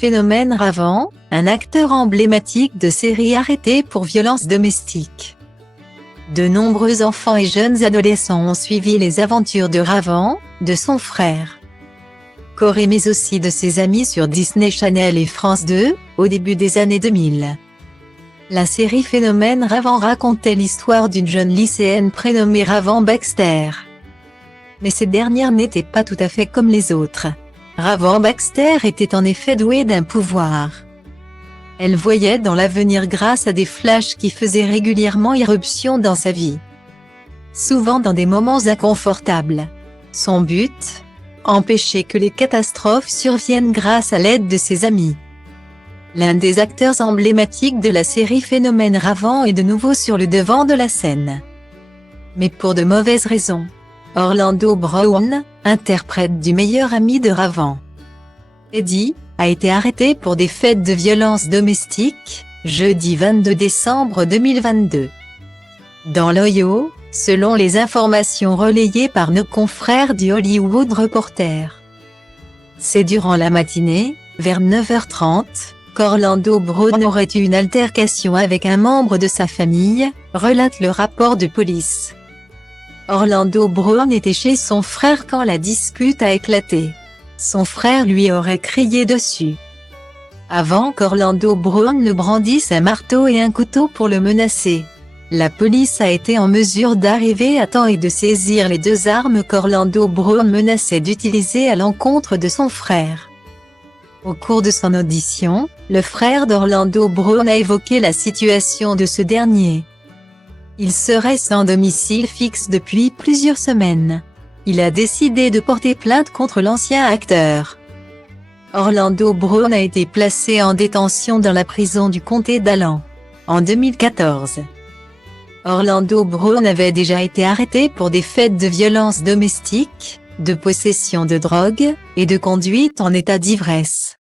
Phénomène Ravant, un acteur emblématique de série arrêté pour violences domestiques. De nombreux enfants et jeunes adolescents ont suivi les aventures de Ravant, de son frère Corey mais aussi de ses amis sur Disney Channel et France 2, au début des années 2000. La série Phénomène Ravant racontait l'histoire d'une jeune lycéenne prénommée Ravant Baxter. Mais cette dernière n'était pas tout à fait comme les autres. Ravant Baxter était en effet douée d'un pouvoir. Elle voyait dans l'avenir grâce à des flashs qui faisaient régulièrement irruption dans sa vie. Souvent dans des moments inconfortables. Son but ? Empêcher que les catastrophes surviennent grâce à l'aide de ses amis. L'un des acteurs emblématiques de la série Phénomène Ravant est de nouveau sur le devant de la scène. Mais pour de mauvaises raisons. Orlando Brown, interprète du meilleur ami de Ravant, Eddie, a été arrêté pour des faits de violence domestique, jeudi 22 décembre 2022. Dans l'Ohio, selon les informations relayées par nos confrères du Hollywood Reporter. C'est durant la matinée, vers 9h30, qu'Orlando Brown aurait eu une altercation avec un membre de sa famille, relate le rapport de police. Orlando Brown était chez son frère quand la dispute a éclaté. Son frère lui aurait crié dessus. Avant qu'Orlando Brown ne brandisse un marteau et un couteau pour le menacer. La police a été en mesure d'arriver à temps et de saisir les deux armes qu'Orlando Brown menaçait d'utiliser à l'encontre de son frère. Au cours de son audition, le frère d'Orlando Brown a évoqué la situation de ce dernier. Il serait sans domicile fixe depuis plusieurs semaines. Il a décidé de porter plainte contre l'ancien acteur. Orlando Brown a été placé en détention dans la prison du comté d'Allen, en 2014. Orlando Brown avait déjà été arrêté pour des faits de violence domestique, de possession de drogue, et de conduite en état d'ivresse.